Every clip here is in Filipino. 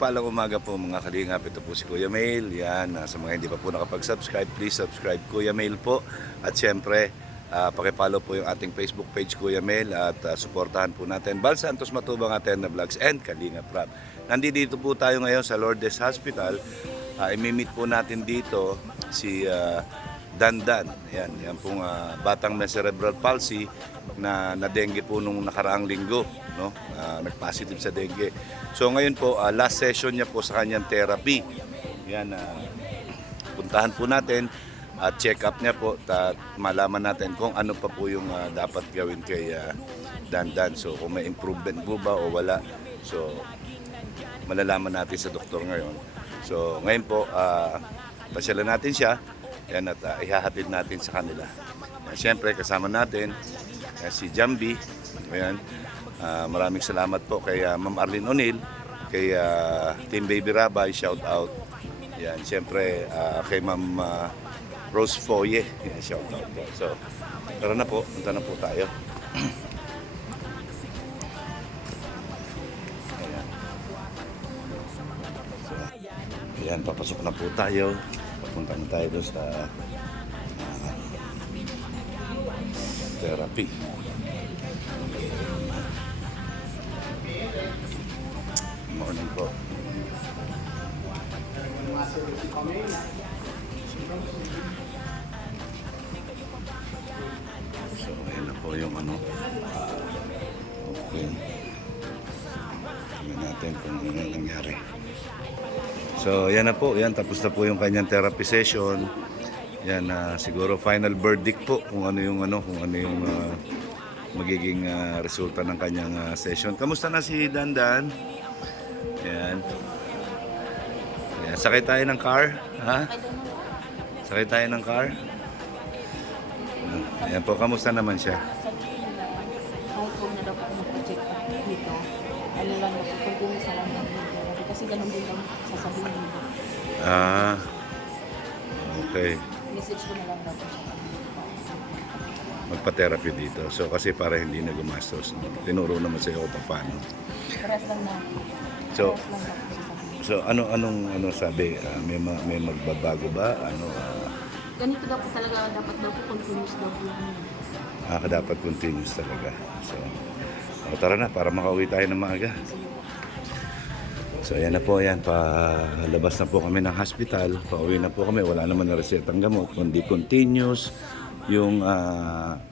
mapagpalang umaga po mga kalingap. Ito po si Kuya Mail. Yan, sa mga hindi pa po nakapag-subscribe, please subscribe Kuya Mail po. At syempre, pakipollow po yung ating Facebook page Kuya Mail at suportahan po natin Bal Santos Matubang Aten na Vlogs and Kalingap Rap. Nandito po tayo ngayon sa Lourdes Hospital. Imi-meet po natin dito si Dandan. Yan pong batang may cerebral palsy na dengue po nung nakaraang linggo, no? Nag-positive sa dengue. So ngayon po, last session niya po sa kanyang therapy. Yan, puntahan po natin at check up niya po at malaman natin kung ano pa po yung dapat gawin kay Dandan. So kung may improvement po ba o wala. So malalaman natin sa doktor ngayon. So ngayon po, pasyalan natin siya. Yan, at ihahatid natin sa kanila. Siyempre kasama natin si Jambi. Ayan. Maraming salamat po kay Ma'am Arlene O'Neill, kay Team Baby Rabay, shout out. Yan, siyempre kay Ma'am Rose Foye, shout out po. So, tara na po, punta na po tayo. Ayan. So, ayan, papasok na po tayo. Papunta na tayo doon sa therapy. Morning po. So, ayan na po yung ano. Okay. Tingnan natin kung ano nangyari. So, yan na po. Yan, tapos na po yung kanyang therapy session. Yan, siguro final verdict po kung ano yung magiging resulta ng kanyang session. Kamusta na si Dandan? Yan. Yan. Sakay tayo ng car? Ha? Sakay tayo ng car? Ayan po, kamusta naman siya? Kahit kung na daw po mag-check up dito, ano lang po, kung sa lang dito. Kasi ganun din lang sasabihin nila. Okay. Message ko na lang daw po siya. Magpa-therapy dito. So kasi para hindi na gumastos. Tinuro naman sa iyo kung paano. Paras lang na. So, Paras lang daw po sasabihin. so anong sabi? May magbabago ba? Ganito daw po talaga, dapat daw po continuous daw po yung Dapat continuous talaga. So, tara na para makauwi tayo ng maaga. So ayan na po, yan, palabas na po kami ng hospital, pauwi na po kami, wala naman na resetang gamot, kundi continuous yung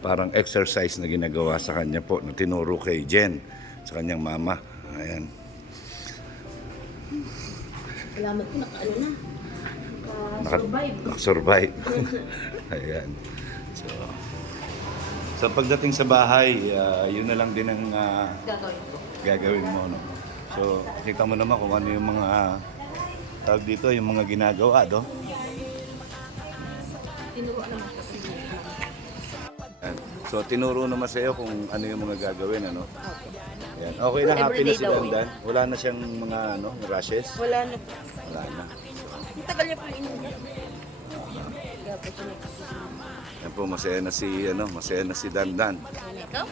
parang exercise na ginagawa sa kanya po, na tinuro kay Jen, sa kanyang mama. Ayan. salamat po, nakaano na. Naka-survive. Nakasurvive. Ayan. So pagdating sa bahay, yun na lang din ang Gagawin ko. gagawin mo, no? So, kita mo naman kung ano yung mga tawag dito, yung mga ginagawa, do? Tinuruan naman siya kasi. Yan. So, tinuro naman sa iyo kung ano yung mga gagawin, ano? Okay. Yan. Okay na, happy na Everyday si daw, Dandan. Wala na siyang mga rashes? Wala na po. Wala na. Matagal niya po inuwi. Kaya po siya nagkakasama. Yan po, masaya na si Dandan. Ikaw?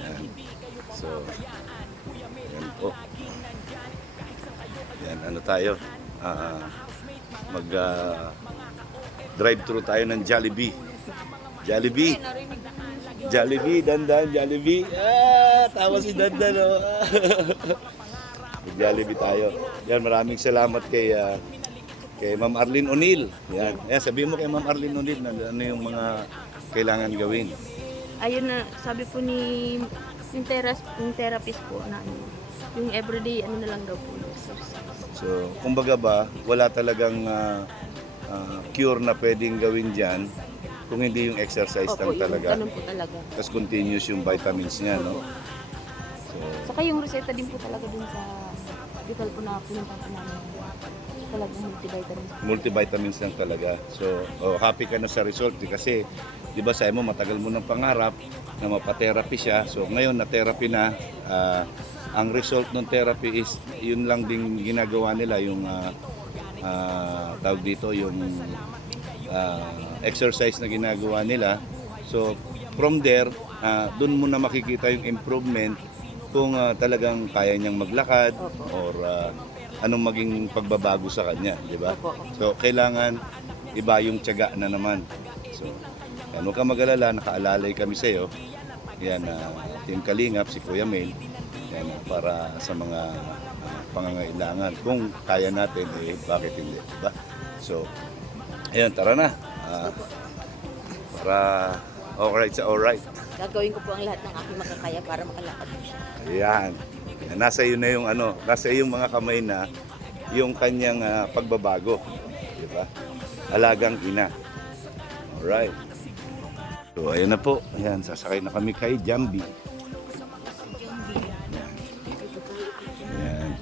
Yan. So, yan po. Yan, ano tayo? Drive-thru tayo ng Jollibee. Jollibee! Jollibee, Dandan, Jollibee. Tawa si Dandan, oh. Jollibee tayo. Yan, maraming salamat kay Ma'am Arlene O'Neill. Yan. Yan, sabihin mo kay Ma'am Arlene O'Neill na ano yung mga kailangan gawin. Ayun na, sabi po ni yung therapist po na yung everyday ano na lang daw po. So, kumbaga ba, wala talagang cure na pwedeng gawin dyan kung hindi yung exercise Opo, lang talaga. ganun po talaga. Tapos continuous yung vitamins niya, no? So, Saka yung reseta din po talaga dun sa hospital po na pinunta po namin. Talagang multivitamins. multivitamins lang talaga. So, happy ka na sa result kasi 'di ba sabi mo matagal mo ng pangarap na mapa-therapy siya. So, ngayon na therapy na, ang result ng therapy is yun lang din ginagawa nila yung tawag dito yung exercise na ginagawa nila. So from there, doon mo na makikita yung improvement kung talagang kaya niyang maglakad Opo. or anong maging pagbabago sa kanya, di ba? Opo. So, kailangan iba yung tiyaga na naman. So, yan, huwag kang mag-alala, nakaalalay kami sa iyo. Yan, Team Kalingap, si Kuya Mel, yan, para sa mga pangangailangan. Kung kaya natin, bakit hindi, di ba? So, ayan, tara na. Para alright sa alright. Gagawin ko po ang lahat ng aking makakaya para makalakad po siya. Ayan. Nasa iyo na yung nasa iyong mga kamay na yung kanyang pagbabago. Di ba? Alagang ina. Alright. So, ayan na po. Ayan, sasakay na kami kay Jambi. Ayan.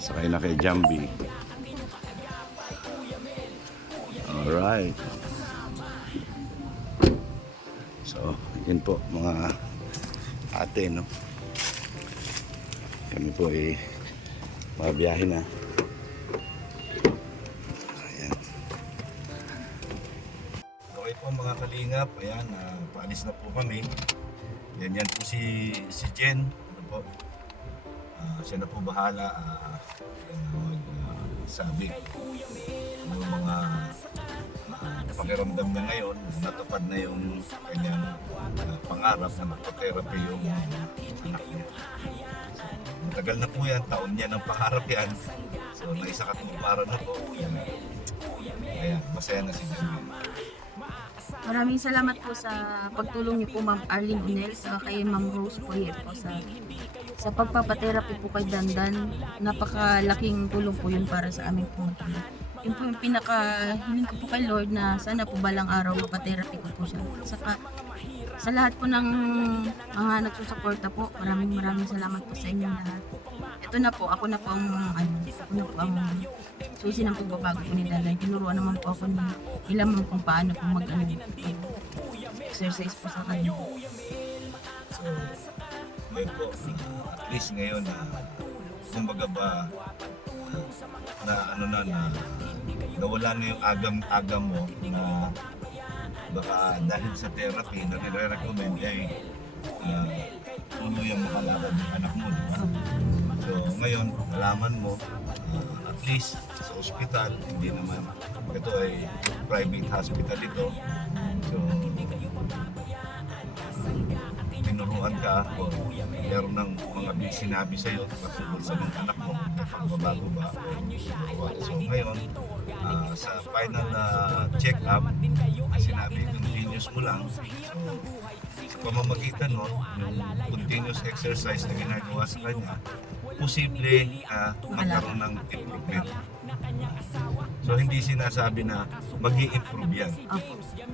Sakay na kay Jambi. Alright. So, yun po mga ate, no? Kami po ay mabiyahe na. Ayan. Okay po mga kalingap. Ayan, paalis na po kami. Yan po si Jen. Ano po? Siya na po bahala sabi ng mga pakiramdam niya ngayon. Natupad na yung kanyang pangarap na magpa-therapy yung anak niya. Matagal na po yan, taon niya ng pangarap yan. So naisa katuparan na po. Ayan, masaya na si Jen. Maraming salamat po sa pagtulong niyo po Ma'am Arlene Unel sa kay Ma'am Rose Poyer po sa pagpapatherapy po kay Dandan. Napakalaking tulong po yun para sa amin po. Yun po yung pinakahiling ko po kay Lord na sana po balang araw mapatherapy ko po siya. Saka sa lahat po ng mga nagsusuporta po, maraming salamat po sa inyo lahat. Ito na po, ako na po ang susi ng pagbabago po ni Dandan. Tinuruan naman po ako ng ilang kung paano po exercise po sa kanya. So, ngayon po, at least ngayon kumbaga ba nawala na yung agam mo na baka dahil sa therapy na nire-recommend ay tuluyang makalakad yung anak mo, di ba? So ngayon, nalaman mo at least sa ospital, hindi naman ito ay private hospital ito. So tinuruan ka o meron ng mga sinabi sa'yo kasunod sa mga anak mo pagbabago ba o so ngayon sa final check-up sinabi continuous mo lang so sa pamamagitan mo yung continuous exercise na ginagawa sa kanya posible magkaroon ng improvement. So hindi sinasabi na mag-i-improve yan.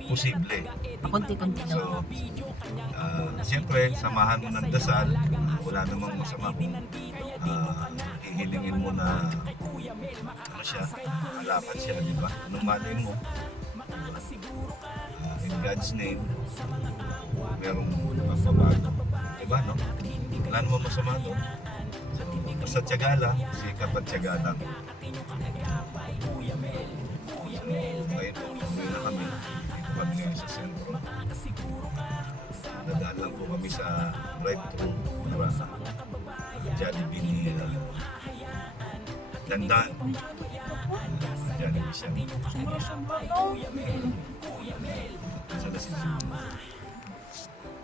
Posible. Pakunti-kunti So, lang. siyempre, samahan mo ng dasal. Wala namang masama kung hihilingin mo na halapan siya, di ba? Anong malay mo? In God's name, merong pagbabago. Di ba, no? Wala namang masama doon. So, basta tiyaga lang, sikap at tiyaga lang. Ngayon po, umuwi na kami. Dito kami ngayon sa sentro. Dadaan lang po kami sa drive-thru para sa Jollibee ni Dandan. Jollibee siya.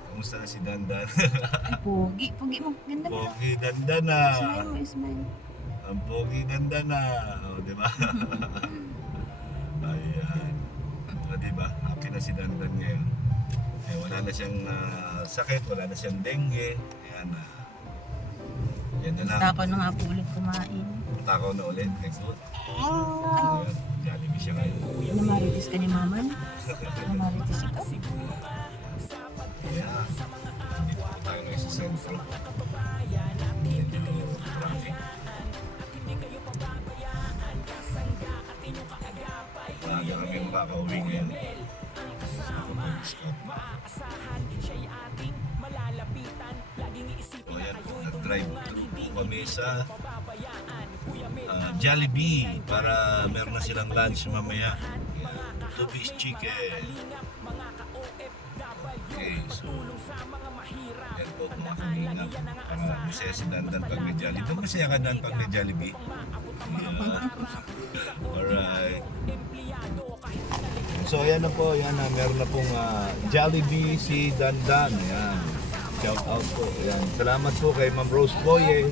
Kumusta na si Dandan? Pogi mo. Ganda na. Pogi Dandan na. Smile. Ang pogi Dandan na. O, di ba? Ayan. O, di ba? Happy na si Dandan ngayon. Wala na siyang sakit, wala na siyang dengue. Ayan. Yan na lang. Tako na nga po ulit kumain. Takaw na ulit. Next good. Ayan. Jollibee siya ngayon. Namaritis ka ni Mama? Namaritis ikaw? Ayan. Dito po tayo ngayon sa sentro. Medyo traffic. Maaga kami makakauwi ngayon. So ayan po, nag-drive kami sa Jollibee para meron na silang lunch mamaya. two-piece chicken. Okay, so yan po mga kalingap. Para masaya si Dandan pag may Jollibee. Doon masaya ka Dan pag may Jollibee? Yeah. Alright. So ayan na po, yan na. Meron na pong Jollibee si Dandan. Ayan. Shout out po. Ayan. Salamat po kay Ma'am Rose Boye.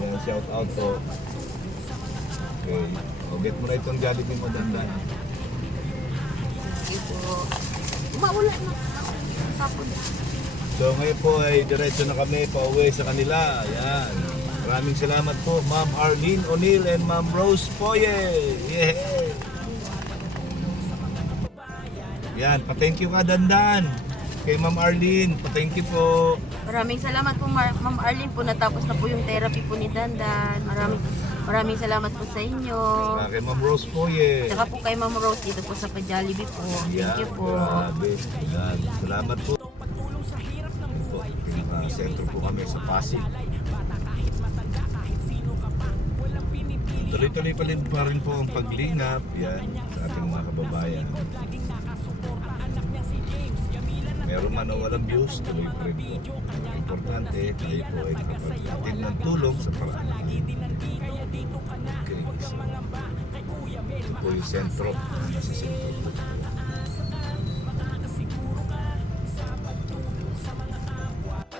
Ayan, shout out po. Okay. O, get mo na itong Jollibee mo, Dandan. Ito. Maulan na. Tapos. So ngayon po ay diretso na kami pauwi sa kanila. Ayan. Maraming salamat po Ma'am Arlene O'Neill and Ma'am Rose Poye. Yeah. Yan, pa-thank you ka Dandan. Kay Ma'am Arlene, pa-thank you po. Maraming salamat po Ma'am Arlene po, natapos na po yung therapy po ni Dandan. Maraming salamat po sa inyo. Kay Ma'am Rose Poye. Saka po kay Ma'am Rose dito po sa Jollibee po. Thank you po. Grabe. Yan, salamat po. Sentro po kami sa Pasig. Tuloy-tuloy pa rin po ang paglingap yan sa ating mga kababayan. Meron man o walang views, tuloy pa rin po. Ang importante, tayo po ay nakapag-atin ng tulong sa paraan. Okay, so, ito po yung sentro. Nasa sentro po.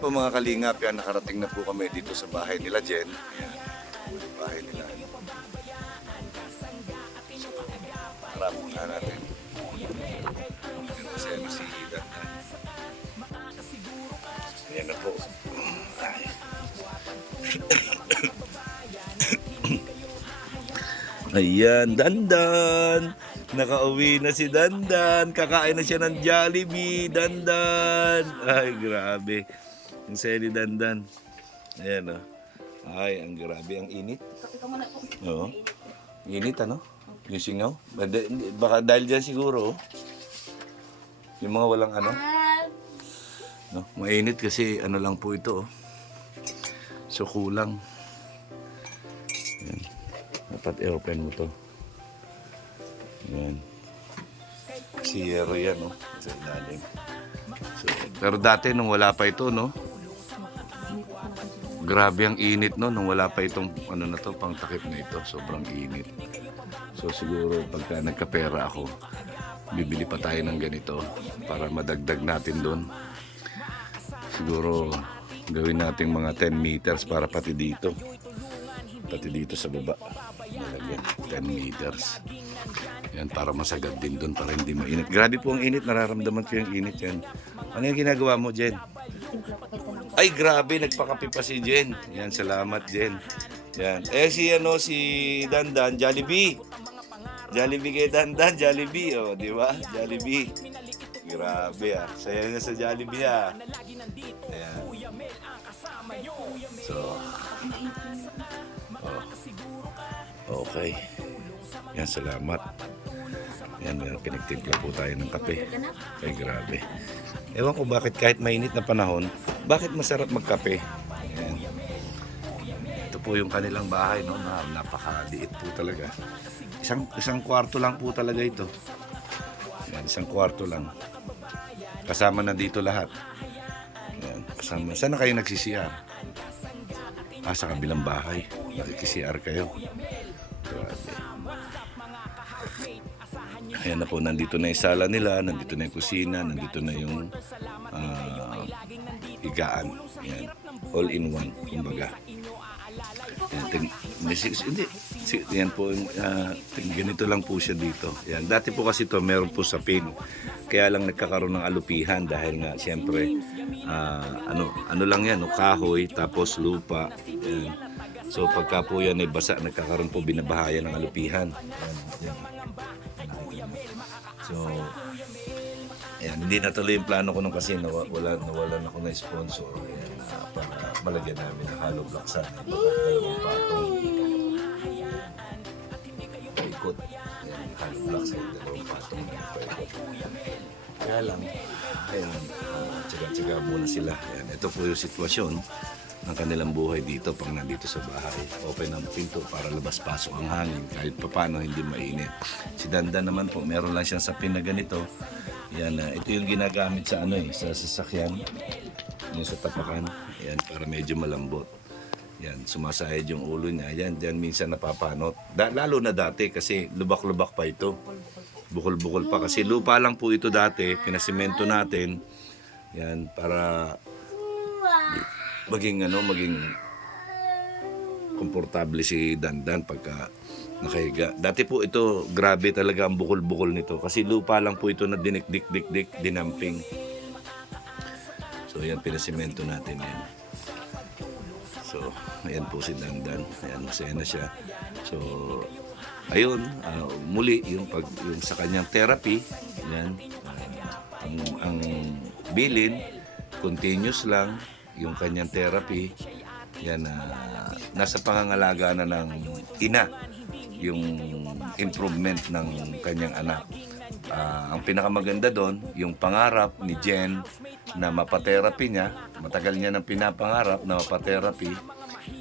Po mga kalingap, yan, nakarating na po kami dito sa bahay nila Jen. Yan, bahay nila. Harap na natin. Yan kasi ano si Dandan. Yan na po. Ay. Ayan, Dandan. Nakauwi na si Dandan. Kakain na siya ng Jollibee. Dandan. Ay, grabe. Ang saya ni Dandan. Ayan o. Ay, ang grabe. Ang init. Oo. Init ano? Yung singaw. Baka dahil dyan siguro. Yung mga walang ano. No? Mainit kasi ano lang po ito. So kulang. Ayan. Dapat i-open mo to. Ayan. Sierra yan no. Sa ilalim. So, pero dati nung wala pa ito no. Grabe ang init no nung wala pa itong ano na to, pang takip na ito. Sobrang init. So siguro pagka nagkapera ako, bibili pa tayo ng ganito para madagdag natin doon. Siguro gawin natin mga 10 meters para pati dito. Pati dito sa baba. Malagyan 10 meters. Yan para masagad din doon para hindi mainit. Grabe po ang init, nararamdaman ko yung init yan. Ano yung ginagawa mo, Jen? Ay, grabe, nagpakape pa si Jen. Yan, salamat, Jen. Yan. Si Dandan, Jollibee. Jollibee kay Dandan, Jollibee. O, di ba? Jollibee. Grabe, ah. Saya na sa Jollibee, ah. Ayan. So, okay. Yan, salamat. Yan, pinagtimpla po tayo ng kape. Ay, grabe. Ewan ko bakit kahit mainit na panahon, bakit masarap magkape. Yan. Ito po yung kanilang bahay, no? Napakaliit po talaga. Isang kwarto lang po talaga ito. Yan, isang kwarto lang. Kasama na dito lahat. Yan, kasama. Saan na kayo nagsisiyar? Sa kabilang bahay. Nakikisiyar kayo. Grabe. Ayan na po, nandito na yung sala nila, nandito na yung kusina, nandito na yung higaan. Ayan. All in one, kumbaga. Yan po, ganito lang po siya dito. Ayan. Dati po kasi ito, meron po sa pin. Kaya lang nagkakaroon ng alupihan dahil nga siyempre, ano lang yan, kahoy, tapos lupa. Ayan. So pagka po yan ay basa, nagkakaroon po binabahayan ng alupihan. Ayan. So, ayan, hindi natuloy yung plano ko nung kasi nawalan ako na sponsor. Ayan, para malagyan namin ng hollow block sa dalawang patong paikot. Ayan, hollow block sa dalawang patong paikot. Kaya lang, ayan, tsaga-tsaga muna sila. Ayan, ito po yung sitwasyon. ng kanilang buhay dito pag nandito sa bahay. Open ang pinto para labas-pasok ang hangin kahit papano hindi mainit. Si Dandan naman po, meron lang siyang sapin na ganito. Yan, ito yung ginagamit sa sa sasakyan. Yung sa tapakan. Yan, para medyo malambot. Yan, sumasahid yung ulo niya. Yan, dyan minsan napapanot. Lalo na dati kasi lubak-lubak pa ito. Bukol-bukol pa kasi lupa lang po ito dati. Pinasimento natin. Yan, para maging komportable si Dandan pagka nakahiga. Dati po ito, grabe talaga ang bukol-bukol nito kasi lupa lang po ito na dinik-dik-dik-dik, dinamping. So yan, pinasimento natin yan. So, ayan po si Dandan. Ayan, masaya na siya. So, ayun, muli yung sa kanyang therapy, yan, ang bilin, continuous lang yung kanyang therapy. Yan, nasa pangangalaga na ng ina yung improvement ng kanyang anak. Ang pinakamaganda doon, yung pangarap ni Jen na mapatherapy niya, matagal niya nang pinapangarap na mapatherapy,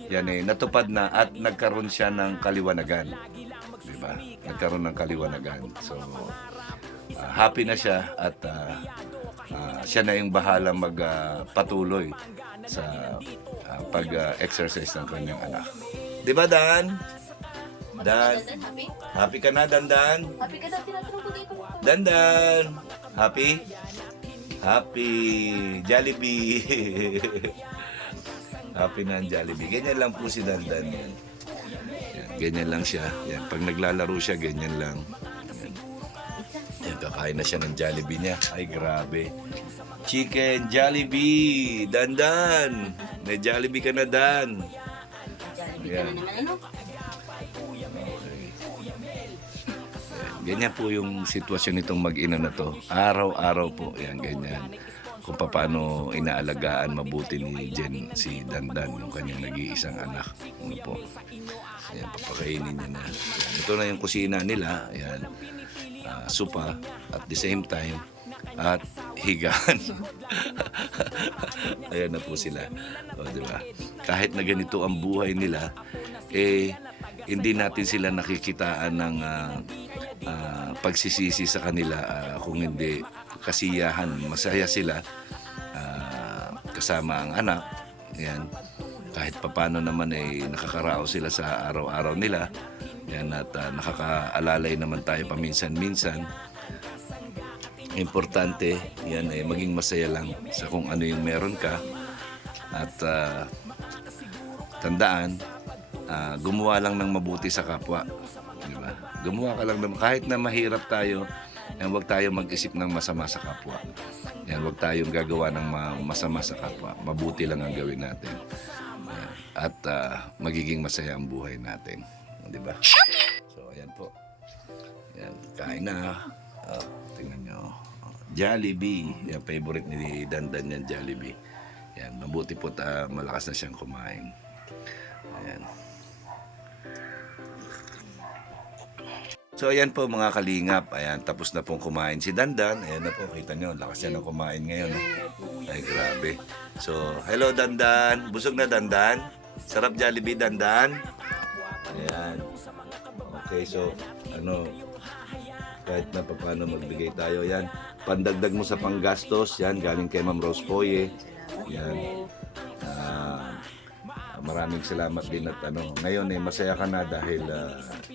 yan natupad na at nagkaroon siya ng kaliwanagan. Diba? Nagkaroon ng kaliwanagan. So, happy na siya at siya na yung bahalang magpatuloy sa pag-exercise ng kanyang anak. Diba, Dan? Dan? Happy ka na, Dandan? Happy ka daw, tinatanong ko dito. Dandan! Happy? Happy! Jollibee! Happy na ang Jollibee. Ganyan lang po si Dandan. Yan. Ganyan lang siya. Yan. Pag naglalaro siya, ganyan lang. Yan. Yan, kakain na siya ng Jollibee niya. Ay, grabe. Chicken Jollibee! Dandan! May Jollibee ka na, Dan. Yan. Ganyan po yung sitwasyon nitong mag-ina na to. Araw-araw po. Yan, ganyan. Kung paano inaalagaan mabuti ni Jen si Dandan, yung kanyang nag-iisang anak. Ano po. Ayan, papakainin niya na. Ayan, ito na yung kusina nila. Ayan. Supa at the same time at higaan. Ayan na po sila. O, diba? Kahit na ganito ang buhay nila, hindi natin sila nakikitaan ng pagsisisi sa kanila kung hindi kasiyahan, masaya sila kasama ang anak. Yan. Kahit papano naman nakakaraos sila sa araw-araw nila. Yan, at nakakaalalay naman tayo paminsan-minsan. Importante yan ay maging masaya lang sa kung ano yung meron ka. At tandaan, gumawa lang ng mabuti sa kapwa. Diba? Gumawa ka lang ng, kahit na mahirap tayo, huwag tayo mag-isip ng masama sa kapwa. Yan, huwag tayong gagawa ng masama sa kapwa. Mabuti lang ang gawin natin. Yan. At magiging masaya ang buhay natin. Diba? So, ayan po. Yan, kain na. Tingnan nyo. Jollibee. Yan, favorite ni Dandan yan, Jollibee. Yan, mabuti po malakas na siyang kumain. Ayan. So ayan po mga kalingap, ayan, tapos na pong kumain si Dandan. Ayan na po, kita nyo, lakas niya na kumain ngayon. No? Ay grabe. So, hello Dandan, busog na Dandan? Sarap Jollibee Dandan? Ayan. Okay, so, kahit na paano magbigay tayo, yan. Pandagdag mo sa panggastos, yan, galing kay Ma'am Rose Poye. Yan. Maraming salamat din at ngayon masaya ka na dahil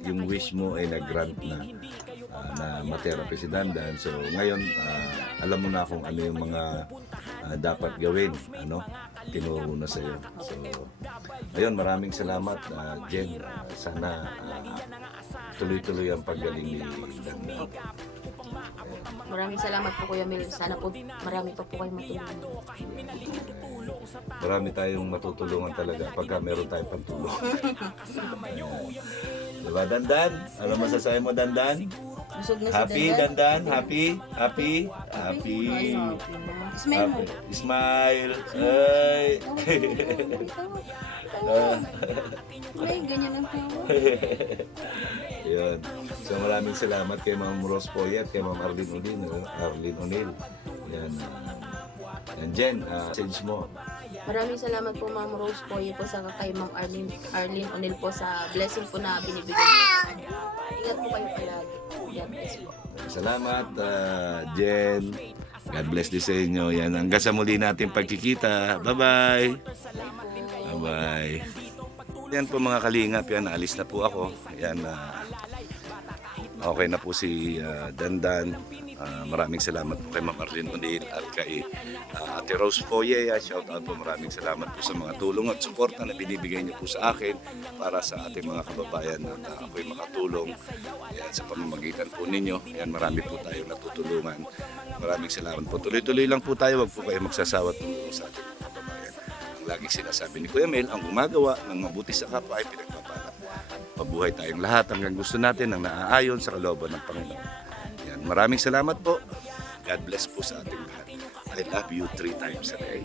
yung wish mo ay nag-grant na ma-therapy si Dandan. So ngayon alam mo na kung ano yung mga dapat gawin, tinuro na sa iyo. So ayun, maraming salamat Jen. Sana tuloy-tuloy ang paggaling ni Dandan. Maraming salamat po Kuya Mel. Sana po marami pa po kayo matulungan. Marami tayong matutulungan talaga pagka meron tayong pantulong. Diba Dandan? Ano masasabi mo Dandan? Busog na si Happy Dandan? Happy? Happy? Happy? Smile mo. Happy. Smile. Ay. Ay, ganyan ang tawa. Yun. So maraming salamat kay Ma'am Rose Poye at kay Ma'am Arlene O'Neill. Yan. Yan Jen, message mo. Maraming salamat po Ma'am Rose po po sa kay Ma'am Arlene Onil po sa blessing po na binibigay niyo. Ingat po kayo palagi. God bless po. Salamat, Jen. God bless din sa inyo. Yan, hanggang sa muli natin pagkikita. Bye-bye. Bye-bye. Yan po mga kalingap. Yan, alis na po ako. Yan, okay na po si Dandan. Maraming salamat po kay Ma'am Arlene O'Neil at kay Ate Rose Foye. Shout out po, maraming salamat po sa mga tulong at suporta na binibigay niyo po sa akin para sa ating mga kababayan na ako'y makatulong. Yan, sa pamamagitan po ninyo. Yan, marami po tayong natutulungan. Maraming salamat po. Tuloy-tuloy lang po tayo. Huwag po kayo magsasawa tulong sa ating mga kababayan. Ang laging sinasabi ni Kuya Mel, ang gumagawa ng mabuti sa kapwa ay pinagpapala. Pabuhay tayong lahat hanggang gusto natin ang naaayon sa kalooban ng Panginoon. Yan, maraming salamat po. God bless po sa ating lahat. I love you 3 times a day.